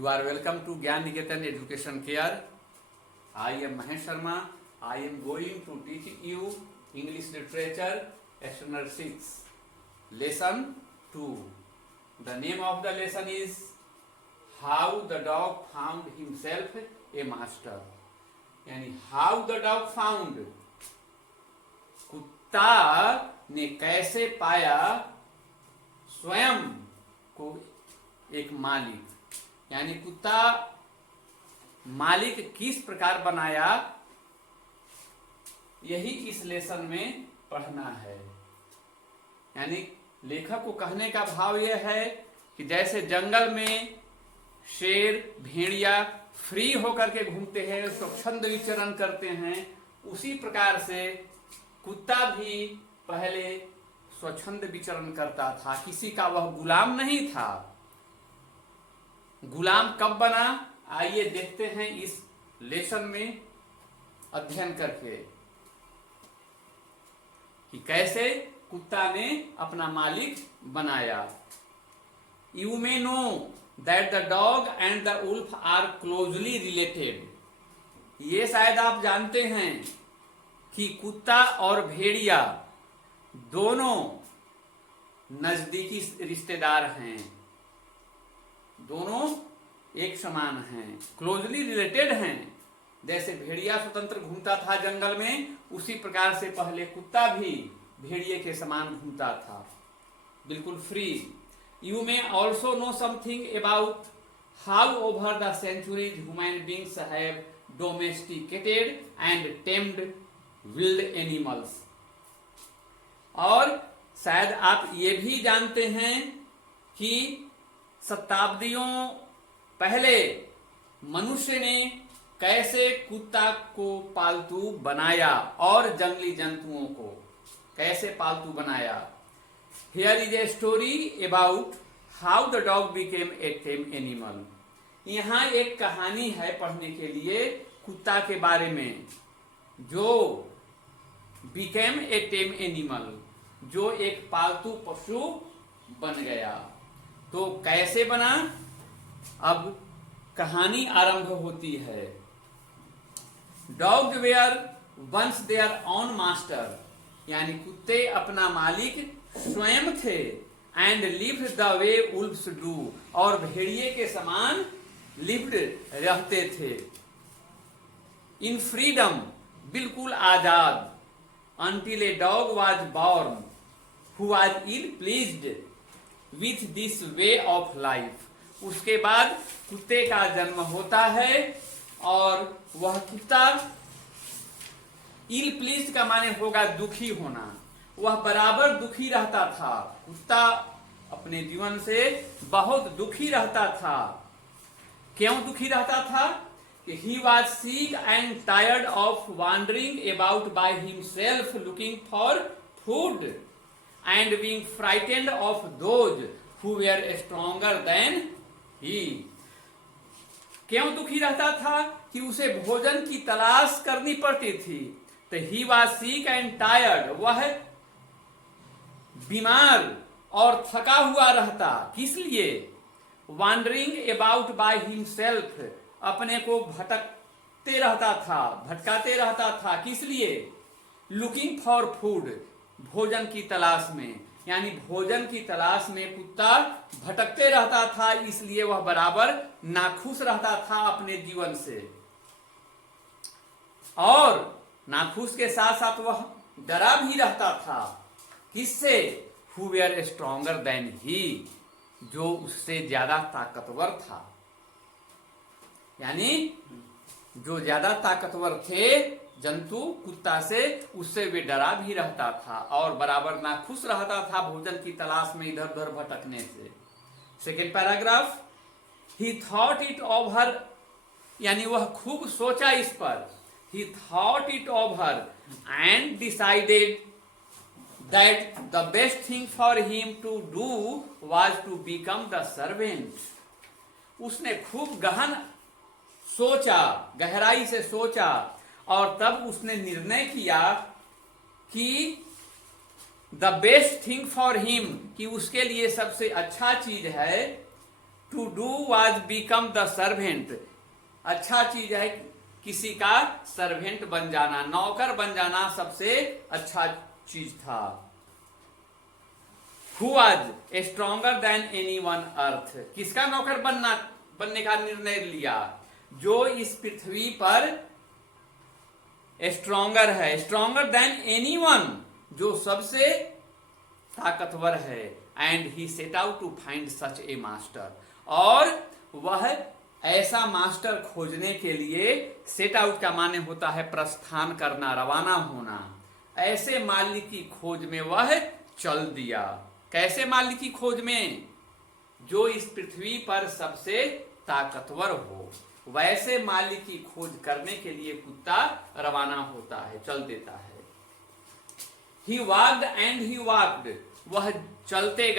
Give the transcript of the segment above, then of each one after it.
You are welcome to Gyan Niketan Education Care. I am Mahesh Sharma. I am going to teach you English Literature, Standard 6, Lesson 2. The name of the lesson is How the Dog Found Himself a Master. यानी How the Dog Found, कुत्ता ने कैसे पाया स्वयं को एक मालिक, यानी कुत्ता मालिक किस प्रकार बनाया, यही इस लेसन में पढ़ना है। यानी लेखक को कहने का भाव यह है कि जैसे जंगल में शेर भेड़िया फ्री होकर के घूमते हैं, स्वच्छंद विचरण करते हैं, उसी प्रकार से कुत्ता भी पहले स्वच्छंद विचरण करता था, किसी का वह गुलाम नहीं था। गुलाम कब बना, आइए देखते हैं इस लेसन में अध्ययन करके कि कैसे कुत्ता ने अपना मालिक बनाया। You may know that the dog and the wolf are closely related. ये शायद आप जानते हैं कि कुत्ता और भेड़िया दोनों नजदीकी रिश्तेदार हैं, दोनों एक समान हैं, क्लोजली रिलेटेड हैं। जैसे भेड़िया स्वतंत्र घूमता था जंगल में, उसी प्रकार से पहले कुत्ता भी भेड़िए के समान घूमता था, बिल्कुल free. You may also know something about how over the centuries human beings have domesticated and tamed wild animals. और शायद आप ये भी जानते हैं कि शताब्दियों पहले मनुष्य ने कैसे कुत्ता को पालतू बनाया और जंगली जंतुओं को कैसे पालतू बनाया। Here is a story about how the dog became a time animal. यहाँ एक कहानी है पढ़ने के लिए कुत्ता के बारे में, जो बिकेम ए टेम एनिमल, जो एक पालतू पशु बन गया। तो कैसे बना, अब कहानी आरंभ होती है। Dog were once their own master, यानी कुत्ते अपना मालिक स्वयं थे। And lived the way wolves do, और भेड़िए के समान लिव्ड रहते थे। इन फ्रीडम, बिल्कुल आजाद। Until a dog was born who was ill pleased with this way of life. उसके बाद कुत्ते का जन्म होता है और वह कुत्ता इल प्लीज का माने होगा दुखी होना, वह बराबर दुखी रहता था। कुत्ता अपने जीवन से बहुत दुखी रहता था। क्यों दुखी रहता था? He was sick and tired of wandering about by himself looking for food and being frightened of those who were stronger than he. क्यों दुखी रहता था? कि उसे भोजन की तलाश करनी पड़ती थी। तो he was sick and tired, वह बीमार और थका हुआ रहता। किस लिए? Wandering about by himself, अपने को भटकते रहता था, भटकाते रहता था। किस लिए? लुकिंग फॉर फूड, भोजन की तलाश में, यानी भोजन की तलाश में कुत्ता भटकते रहता था, इसलिए वह बराबर नाखुश रहता था अपने जीवन से। और नाखुश के साथ साथ वह डरा भी रहता था। किससे? Who were stronger than he, जो उससे ज्यादा ताकतवर था। यानी जो ज्यादा ताकतवर थे जंतु कुत्ता से, उससे वे डरा भी रहता था और बराबर नाखुश रहता था भोजन की तलाश में इधर उधर भटकने से। Second paragraph, he thought it over, यानी वह खूब सोचा इस पर। He thought it over and decided that the best thing for him to do was to become the servant. उसने खूब गहन सोचा, गहराई से सोचा, और तब उसने निर्णय किया कि the best thing for him, कि उसके लिए सबसे अच्छा चीज है to do was become the servant. अच्छा चीज है किसी का सर्वेंट बन जाना, नौकर बन जाना सबसे अच्छा चीज था। Who was stronger than any one earth. किसका नौकर बनने का निर्णय लिया? जो इस पृथ्वी पर स्ट्रॉन्गर है, स्ट्रॉन्गर देन एनी वन, जो सबसे ताकतवर है। And he set out to find such a master. और वह ऐसा मास्टर खोजने के लिए, सेट आउट का माने होता है प्रस्थान करना, रवाना होना। ऐसे मालिक की खोज में वह चल दिया। कैसे मालिक की खोज में? जो इस पृथ्वी पर सबसे ताकतवर हो, वैसे मालिक की खोज करने के लिए कुत्ता रवाना होता है, चल देता है। He walked and he walked, वह चलते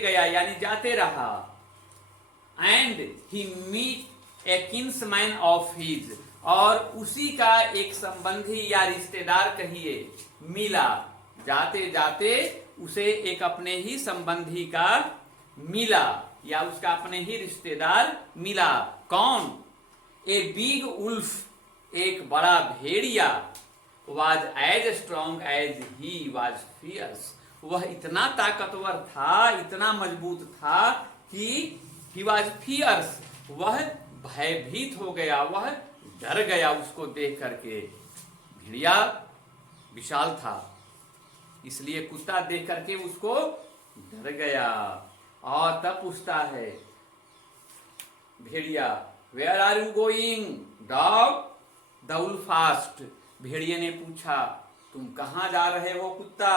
गया यानी जाते रहा। And he meet a kinsman of his, और उसी का एक संबंधी या रिश्तेदार कहिए मिला। जाते जाते उसे एक अपने ही संबंधी का मिला, या उसका अपने ही रिश्तेदार मिला। कौन? ए बिग उल्फ, एक बड़ा भेड़िया। Was as strong as he was fierce, वह इतना ताकतवर था, इतना मजबूत था कि ही वाज फियर्स, वह भयभीत हो गया, वह डर गया उसको देख करके। भेड़िया विशाल था, इसलिए कुत्ता देख करके उसको डर गया। और तब पूछता है भेड़िया, where are you going dog? The wolf asked, भेड़िए ने पूछा तुम कहां जा रहे हो कुत्ता?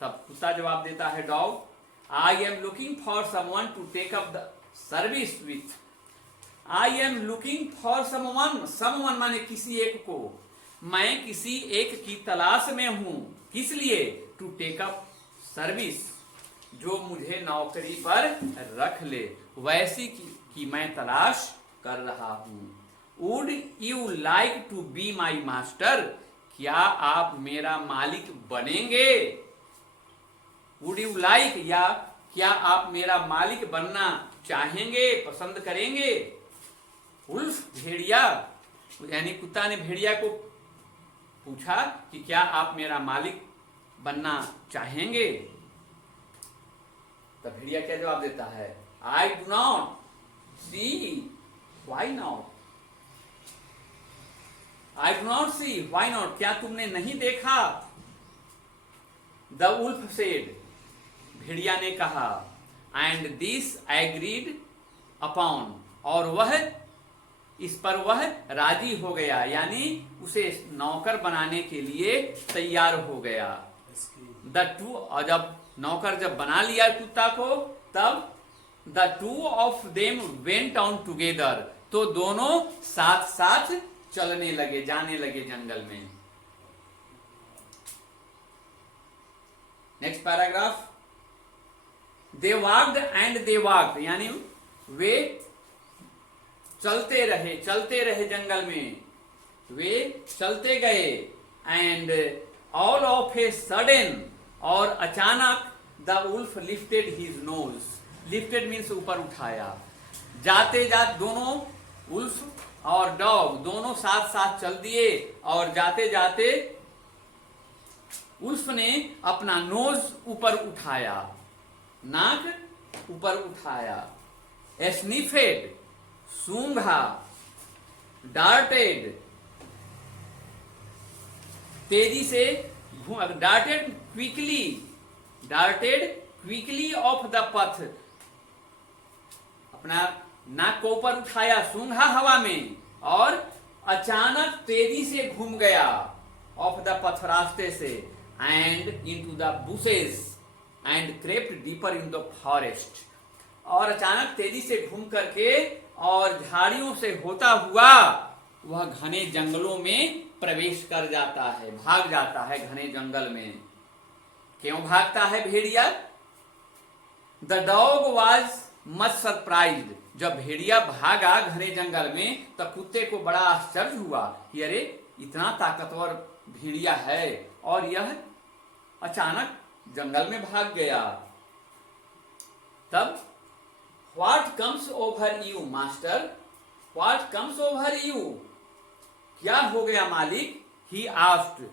तब कुत्ता जवाब देता है dog, I am looking for someone to take up the service with. I am looking for someone, someone माने किसी एक को, मैं किसी एक की तलाश में हूं। किस लिए? टू टेक अप सर्विस, जो मुझे नौकरी पर रख ले, वैसी की मैं तलाश कर रहा हूं। Would you like to be my master? क्या आप मेरा मालिक बनेंगे? वुड यू लाइक, या क्या आप मेरा मालिक बनना चाहेंगे, पसंद करेंगे? उल्फ, भेड़िया, यानी कुत्ता ने भेड़िया को पूछा कि क्या आप मेरा मालिक बनना चाहेंगे? तब भेड़िया क्या जवाब देता है? I do not see why not. I do not see why not, क्या तुमने नहीं देखा? द वुल्फ सेड, भेड़िया ने कहा। एंड दिस एग्रीड अपॉन, और वह इस पर वह राजी हो गया, यानी उसे नौकर बनाने के लिए तैयार हो गया। द टू, और जब नौकर जब बना लिया कुत्ता को, तब the two of them went on together, तो दोनों साथ साथ चलने लगे, जाने लगे जंगल में। Next paragraph, they walked and they walked, यानी वे चलते रहे जंगल में, वे चलते गए। And all of a sudden, और अचानक the wolf lifted his nose, lifted means ऊपर उठाया। जाते जाते दोनों वुल्फ और डॉग दोनों साथ साथ चल दिए, और जाते जाते वुल्फ ने अपना नोज ऊपर उठाया, नाक ऊपर उठाया। स्निफेड, सूंघा। डार्टेड, तेजी से, darted quickly of the path, अपना नाक को ऊपर उठाया, सूंघा हवा में, और अचानक तेजी से घूम गया ऑफ द पथ, रास्ते से। And into the bushes and crept deeper in the forest, और अचानक तेजी से घूम करके और झाड़ियों से होता हुआ वह घने जंगलों में प्रवेश कर जाता है, भाग जाता है घने जंगल में। क्यों भागता है भेड़िया? The dog was much surprised, जब भेड़िया भागा घने जंगल में तो कुत्ते को बड़ा आश्चर्य हुआ कि अरे इतना ताकतवर भेड़िया है और यह अचानक जंगल में भाग गया। तब what comes over you master, what comes over you, क्या हो गया मालिक, ही आस्क्ड,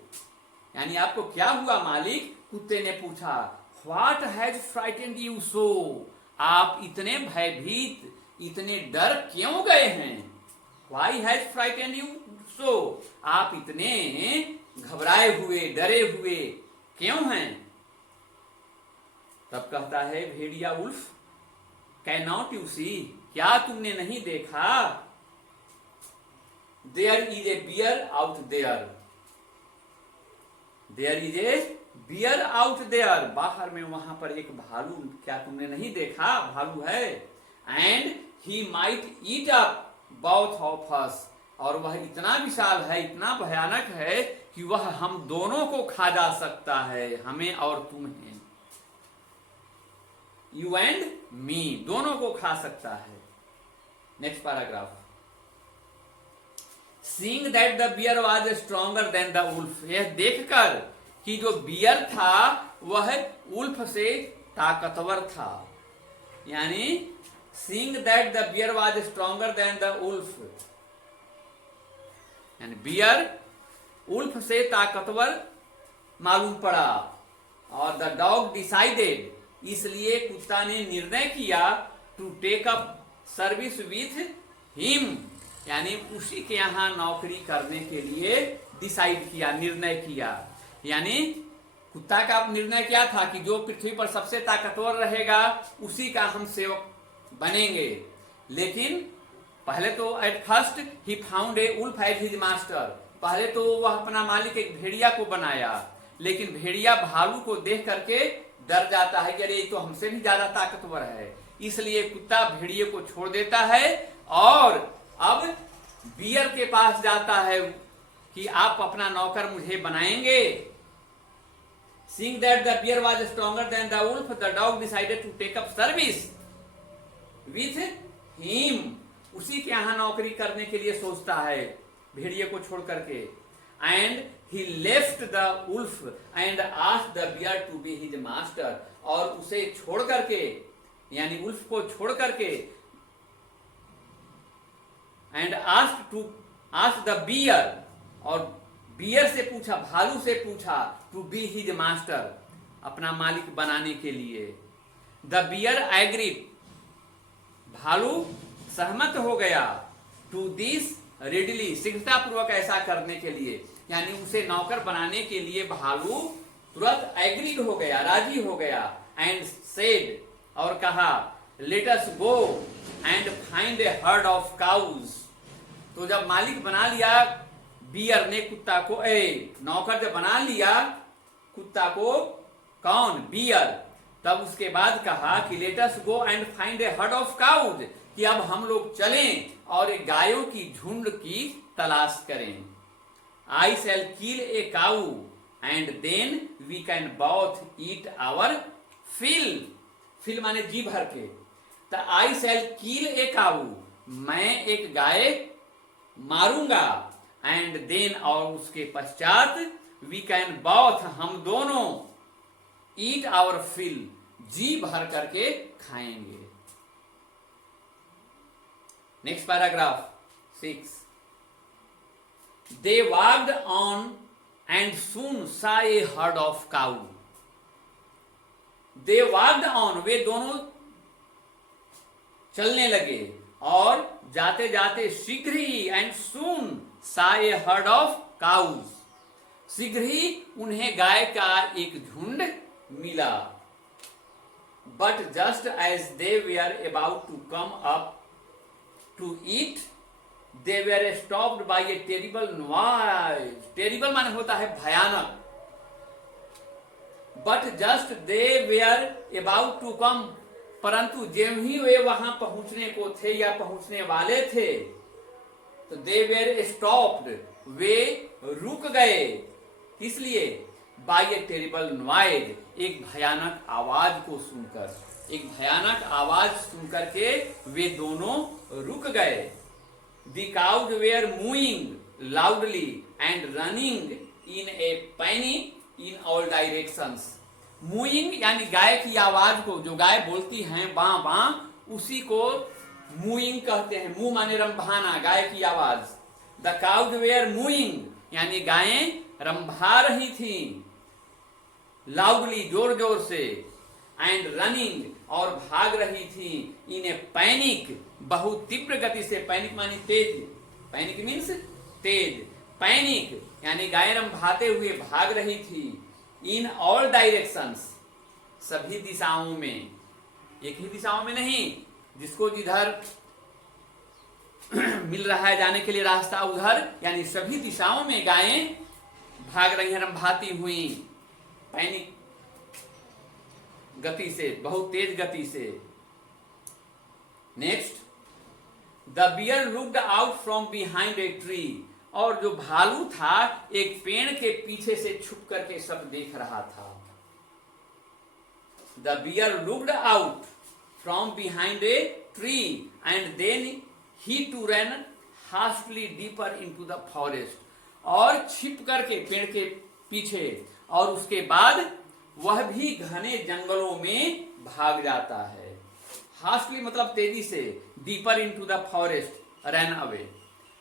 यानी आपको क्या हुआ मालिक, कुत्ते ने पूछा। What has frightened you so, आप इतने भयभीत, इतने डर क्यों गए हैं। Why has frightened you so, आप इतने घबराए हुए, डरे हुए क्यों हैं। तब कहता है भेड़िया wolf, can not you see, क्या तुमने नहीं देखा, there is a bear out there, there is a bear out there, बाहर में वहां पर एक भालू, क्या तुमने नहीं देखा, भालू है। And he might eat up both of us, और वह इतना विशाल है, इतना भयानक है कि वह हम दोनों को खा जा सकता है, हमें और तुम्हें, यू एंड मी, दोनों को खा सकता है। Next paragraph, seeing that the bear was stronger than the wolf, यह देखकर कि जो बियर था वह उल्फ से ताकतवर था, यानी seeing that the bear was stronger than the wolf, यानी बियर उल्फ से ताकतवर मालूम पड़ा। और द डॉग डिसाइडेड, इसलिए कुत्ता ने निर्णय किया, to take up service with him, यानी उसी के यहां नौकरी करने के लिए डिसाइड किया, निर्णय किया। यानी कुत्ता का निर्णय क्या था कि जो पृथ्वी पर सबसे ताकतवर रहेगा उसी का हम सेवक बनेंगे। लेकिन पहले तो at first he found a wolf as his master, पहले तो वह अपना मालिक एक भेड़िया को बनाया, लेकिन भेड़िया भालू को देख करके डर जाता है कि अरे ये तो हमसे भी ज्यादा ताकतवर है, इसलिए कुत्ता भेड़िए को छोड़ देता है और अब बियर के पास जाता है कि आप अपना नौकर मुझे बनाएंगे। Seeing that the bear was stronger than the wolf, the dog decided to take up service with him, उसी के यहाँ नौकरी करने के लिए सोचता है भेड़िए को छोड़ करके। And he left the wolf and asked the bear to be his master, और उसे छोड़ करके, यानी उल्फ को छोड़ करके, and asked the bear, और बियर से पूछा, भालू से पूछा, टू बी हिज मास्टर, अपना मालिक बनाने के लिए। द बियर एग्रीड, भालू सहमत हो गया, टू दिस रेडली, शीघ्रता पूर्वक ऐसा करने के लिए, यानी उसे नौकर बनाने के लिए भालू तुरंत एग्रीड हो गया, राजी हो गया। एंड सेड, और कहा, let us go and find A herd of cows, तो जब मालिक बना लिया बियर ने कुत्ता को, नौकर जब बना लिया कुत्ता को, कौन, बियर, तब उसके बाद कहा कि let us go and find A herd of cows, कि अब हम लोग चलें और एक गायों की झुंड की तलाश करें। I shall kill a cow and then we can both eat our fill, fill माने जी भर के, तो आई शैल किल ए काऊ, मैं एक गाय मारूंगा, एंड देन, और उसके पश्चात, वी कैन बोथ, हम दोनों, ईट आवर फिल, जी भर करके खाएंगे। Next paragraph 6, they walked on and soon saw a herd of cow, they walked on, वे दोनों चलने लगे, और जाते जाते शीघ्र ही, and soon saw a herd of cows, शीघ्र ही उन्हें गाय का एक झुंड मिला। But just as they were about to come up to eat, they were stopped by a terrible noise, terrible माने होता है भयानक, but just they were about to come, परंतु जब ही वे वहां पहुंचने को थे या पहुंचने वाले थे, तो दे वेर स्टॉप्ड, वे रुक गए, इसलिए बाय ए टेरिबल नॉइज, एक भयानक आवाज को सुनकर, एक भयानक आवाज सुनकर के वे दोनों रुक गए। The cows were moving loudly and running in a panic in all directions, moving यानी गाय की आवाज को, जो गाय बोलती हैं बां बां, उसी को मूइंग कहते हैं। मू माने रंभाना, गाय की आवाज। द काउज वेयर मूइंग, यानी गायें रंभा रही थी लाउडली, जोर जोर से। एंड रनिंग, और भाग रही थी। इन ए पैनिक, बहुत तीव्र गति से। पैनिक मानी तेज, पैनिक मीन्स तेज। पैनिक यानी गायें रंभाते हुए भाग रही थी। इन ऑल डायरेक्शंस, सभी दिशाओं में, एक ही दिशाओं में नहीं, जिसको जिधर मिल रहा है जाने के लिए रास्ता उधर, यानी सभी दिशाओं में गायें भाग रही हैं रंभाती हुई, पैनिक गति से, बहुत तेज गति से। Next, the bear looked out from behind a tree, और जो भालू था एक पेड़ के पीछे से छुप करके सब देख रहा था। The bear looked out from behind a tree and then he to run hastily deeper into the forest, और छिप करके पेड़ के पीछे, और उसके बाद वह भी घने जंगलों में भाग जाता है। हास्टली मतलब तेजी से, deeper into the forest, run away,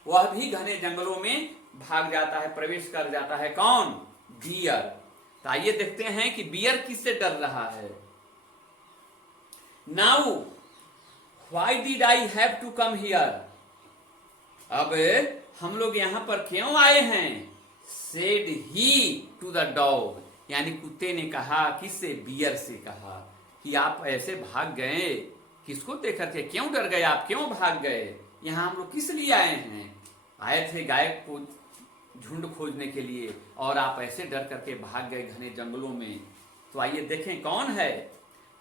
वह भी घने जंगलों में भाग जाता है, प्रवेश कर जाता है। कौन? बियर। तो आइए देखते हैं कि बियर किससे डर रहा है। Now why did I have to come here, अब हम लोग यहां पर क्यों आए हैं। Said he to the dog, यानी कुत्ते ने कहा, किससे? बियर से कहा कि आप ऐसे भाग गए, किसको देख करके, क्यों डर गए आप, क्यों भाग गए, यहां हम लोग किस लिए आए हैं। आए थे गाय को झुंड खोजने के लिए, और आप ऐसे डर करके भाग गए घने जंगलों में। तो आइए देखें कौन है।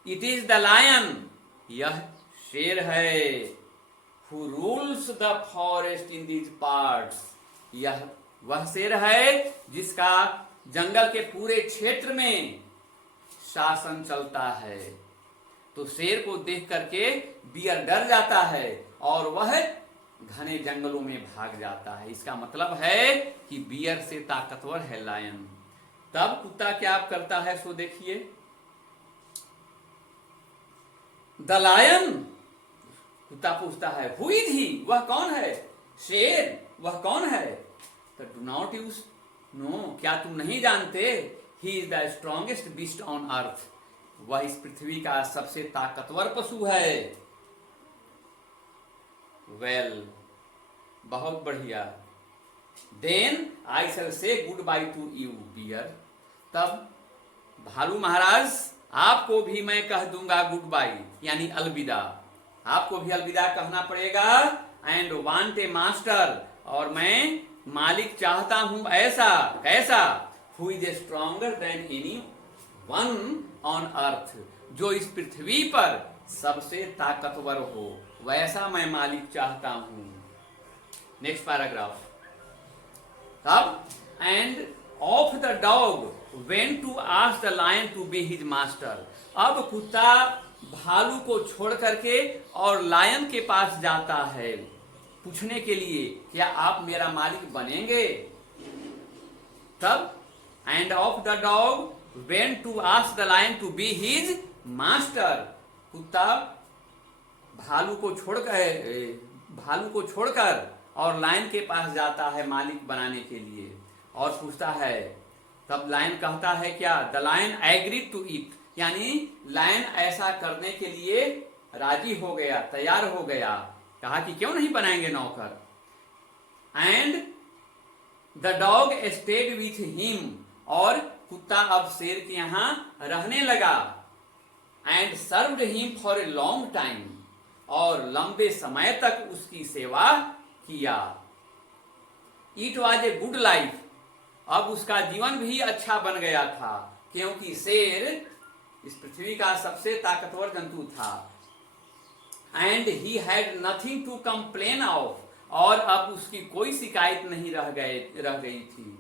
इट इज द लायन, यह शेर है। Who rules the forest in these parts, यह वह शेर है जिसका जंगल के पूरे क्षेत्र में शासन चलता है। तो शेर को देख करके बियर डर जाता है और वह घने जंगलों में भाग जाता है। इसका मतलब है कि बियर से ताकतवर है लायन। तब कुत्ता क्या करता है सो देखिए। द लायन, कुत्ता पूछता है, हु इज ही, वह कौन है। शेर, वह कौन है। तो डू नॉट यूज नो, क्या तुम नहीं जानते। He is the strongest beast on earth, वह इस पृथ्वी का सबसे ताकतवर पशु है। वेल, बहुत बढ़िया। Then I shall say good bye to you bear, तब भालू महाराज आपको भी मैं कह दूंगा गुड बाय, यानी अलविदा। आपको भी अलविदा कहना पड़ेगा। एंड वांट ए मास्टर, और मैं मालिक चाहता हूं ऐसा, कैसा। Who is a stronger than anyone on earth, जो इस पृथ्वी पर सबसे ताकतवर हो, वैसा मैं मालिक चाहता हूं। Next paragraph. तब and of the dog went to ask the lion to be his master, अब कुत्ता भालू को छोड़ करके और लायन के पास जाता है पूछने के लिए, क्या आप मेरा मालिक बनेंगे। तब and of the dog went to ask the lion to be his master, कुत्ता भालू को छोड़कर और लायन के पास जाता है मालिक बनाने के लिए और पूछता है। तब लायन कहता है क्या, the lion agreed to it, यानी लायन ऐसा करने के लिए राजी हो गया, तैयार हो गया, कहा कि क्यों नहीं बनाएंगे नौकर। And the dog stayed with him, और कुत्ता अब शेर के यहां रहने लगा। And served him for a long time, और लंबे समय तक उसकी सेवा किया। It was a good life, अब उसका जीवन भी अच्छा बन गया था, क्योंकि शेर इस पृथ्वी का सबसे ताकतवर जंतु था। And he had nothing to complain of, और अब उसकी कोई शिकायत नहीं रह गई थी।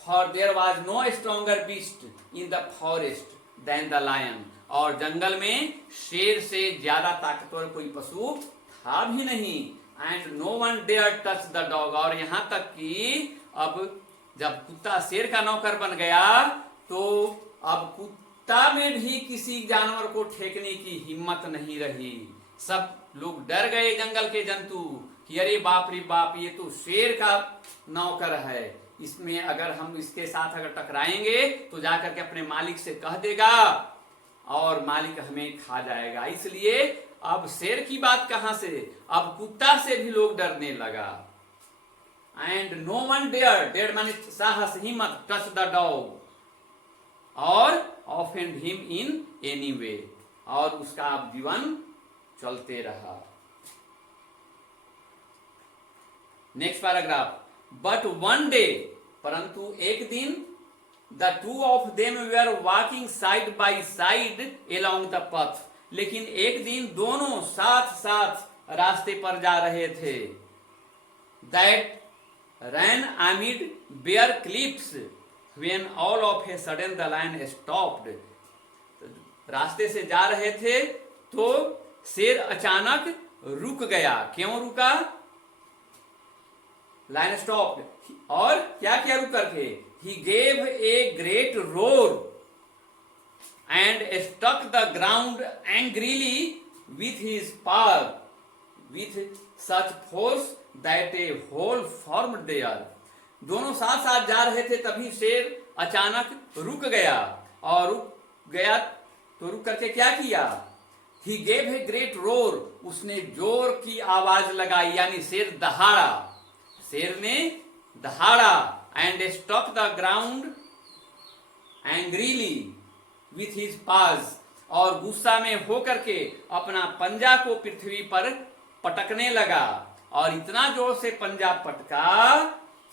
For there was no stronger beast in the forest than the lion, और जंगल में शेर से ज्यादा ताकतवर कोई पशु था भी नहीं। And no one dare touch the dog, और यहां तक कि अब जब कुत्ता शेर का नौकर बन गया तो अब कुत्ता में भी किसी जानवर को ठेकने की हिम्मत नहीं रही। सब लोग डर गए जंगल के जंतु कि अरे बाप रे बाप, ये तो शेर का नौकर है, इसमें अगर हम इसके साथ अगर टकराएंगे तो जाकर के अपने मालिक से कह देगा और मालिक हमें खा जाएगा। इसलिए अब शेर की बात कहां से, अब कुत्ता से भी लोग डरने लगा। एंड नो वन डेयर माने साहस, हिम्मत, टच द डॉग और offend him in any way, और उसका जीवन चलते रहा। Next paragraph, but one day, परंतु एक दिन, the two of them were walking side by side along the path, लेकिन एक दिन दोनों साथ साथ रास्ते पर जा रहे थे। That ran amid bare cliffs when all of a sudden the lion stopped, रास्ते से जा रहे थे तो शेर अचानक रुक गया। क्यों रुका? लायन स्टॉप्ड, और क्या किया रुक करके? he gave a great roar and struck the ground angrily with his paw with such force that a hole formed there. दोनों साथ साथ जा रहे थे, तभी शेर अचानक रुक गया, और रुक गया तो रुक करके क्या किया? He gave a great roar, उसने जोर की आवाज लगाई, यानी शेर दहाड़ा, शेर ने दहाड़ा, and struck the ground angrily with his paws, और गुस्सा में होकर के अपना पंजा को पृथ्वी पर पटकने लगा, और इतना जोर से पंजा पटका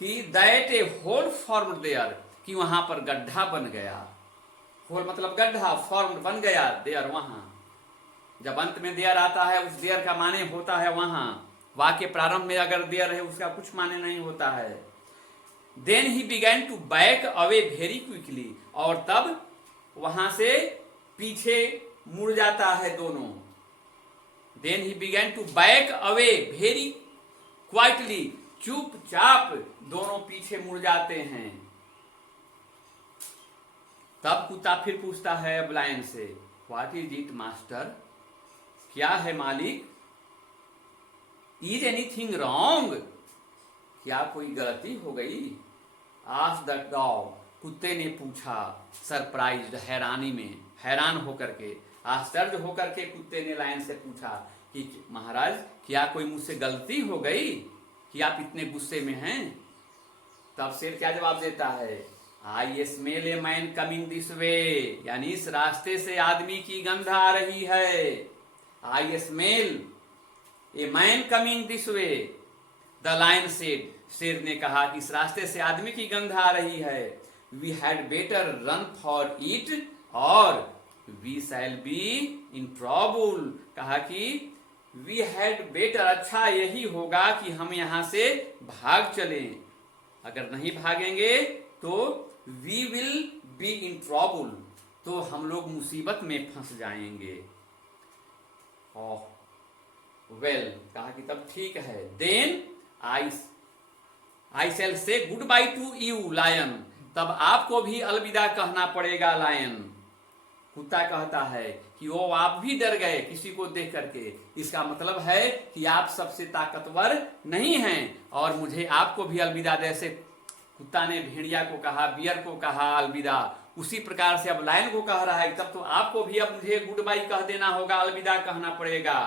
कि that a hole form there, कि वहां पर गड्ढा बन गया। होल मतलब गड्ढा, फॉर्म बन गया देयर, वहां। जब अंत में देयर आता है, उस देयर का माने होता है वहां। वाक्य प्रारंभ में अगर देयर है उसका कुछ माने नहीं होता है। Then he began to back away very quickly, और तब वहां से पीछे मुड़ जाता है दोनों। Then he began to back away very quietly, चुपचाप दोनों पीछे मुड़ जाते हैं। तब कुत्ता फिर पूछता है अब लायन से, व्हाट इज इट मास्टर, क्या है मालिक? इज एनीथिंग रॉन्ग, क्या कोई गलती हो गई? आस्क्ड द डॉग, कुत्ते ने पूछा, सरप्राइज्ड, हैरानी में, हैरान होकर के, आश्चर्य होकर के कुत्ते ने लायन से पूछा कि महाराज क्या कोई मुझसे गलती हो गई कि आप इतने गुस्से में हैं? तब शेर क्या जवाब देता है? I smell a man coming this वे, यानी इस रास्ते से आदमी की गंध आ रही है। I smell a man coming this way, the lion said, शेर ने कहा कि इस रास्ते से आदमी की गंध आ रही है। We had better run for it और we shall be in trouble, कहा कि वी हैड बेटर, अच्छा यही होगा कि हम यहां से भाग चलें, अगर नहीं भागेंगे तो we will be in trouble, तो हम लोग मुसीबत में फंस जाएंगे। ओह वेल, कहा कि तब ठीक है। Then I shall say good bye to you lion, तब आपको भी अलविदा कहना पड़ेगा लायन। कुत्ता कहता है कि वो आप भी डर गए किसी को देख करके, इसका मतलब है कि आप सबसे ताकतवर नहीं हैं और मुझे आपको भी अलविदा। जैसे कुत्ता ने भेड़िया को कहा, बियर को कहा अलविदा, उसी प्रकार से अब लायन को कह रहा है तब तो आपको भी अब मुझे गुड बाई कह देना होगा, अलविदा कहना पड़ेगा।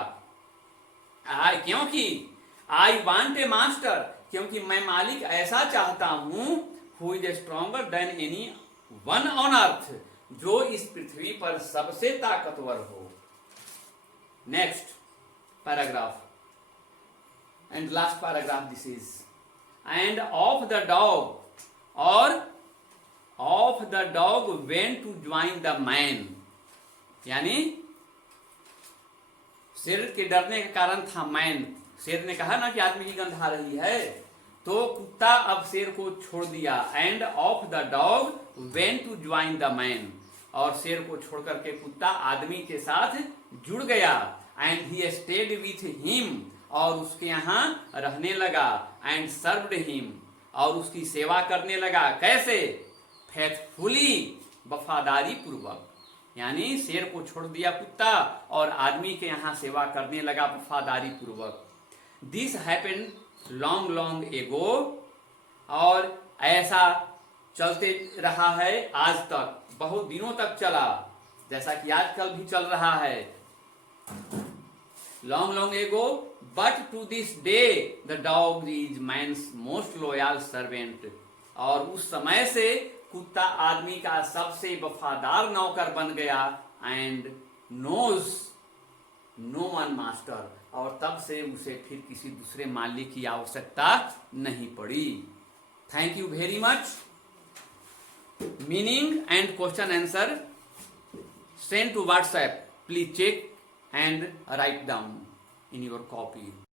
क्योंकि आई वांट ए मास्टर, क्योंकि मैं मालिक ऐसा चाहता हूं, who is stronger than anyone on earth, जो इस पृथ्वी पर सबसे ताकतवर हो। Next paragraph and last paragraph, this is end of the dog, और of the dog went to join the man, यानी शेर के डरने का कारण था मैन। शेर ने कहा ना कि आदमी की गंध आ रही है, तो कुत्ता अब शेर को छोड़ दिया। And of the dog went to join the man, और शेर को छोड़ करके कुत्ता आदमी के साथ जुड़ गया। And he stayed with him, और उसके यहां रहने लगा। एंड सर्व्ड हिम, और उसकी सेवा करने लगा। कैसे? फेथफुली, वफादारी पूर्वक। यानी शेर को छोड़ दिया कुत्ता और आदमी के यहाँ सेवा करने लगा वफादारी पूर्वक। दिस हैपेंड लॉन्ग लॉन्ग एगो, और ऐसा चलते रहा है आज तक, बहुत दिनों तक चला, जैसा कि आजकल भी चल रहा है। Long long ago, but to this day the dog is man's most loyal servant. और उस समय से कुत्ता आदमी का सबसे वफादार नौकर बन गया। And knows no one master, और तब से उसे फिर किसी दूसरे मालिक की आवश्यकता नहीं पड़ी। Thank you very much. Meaning and question answer send to WhatsApp. Please check and write down in your copy.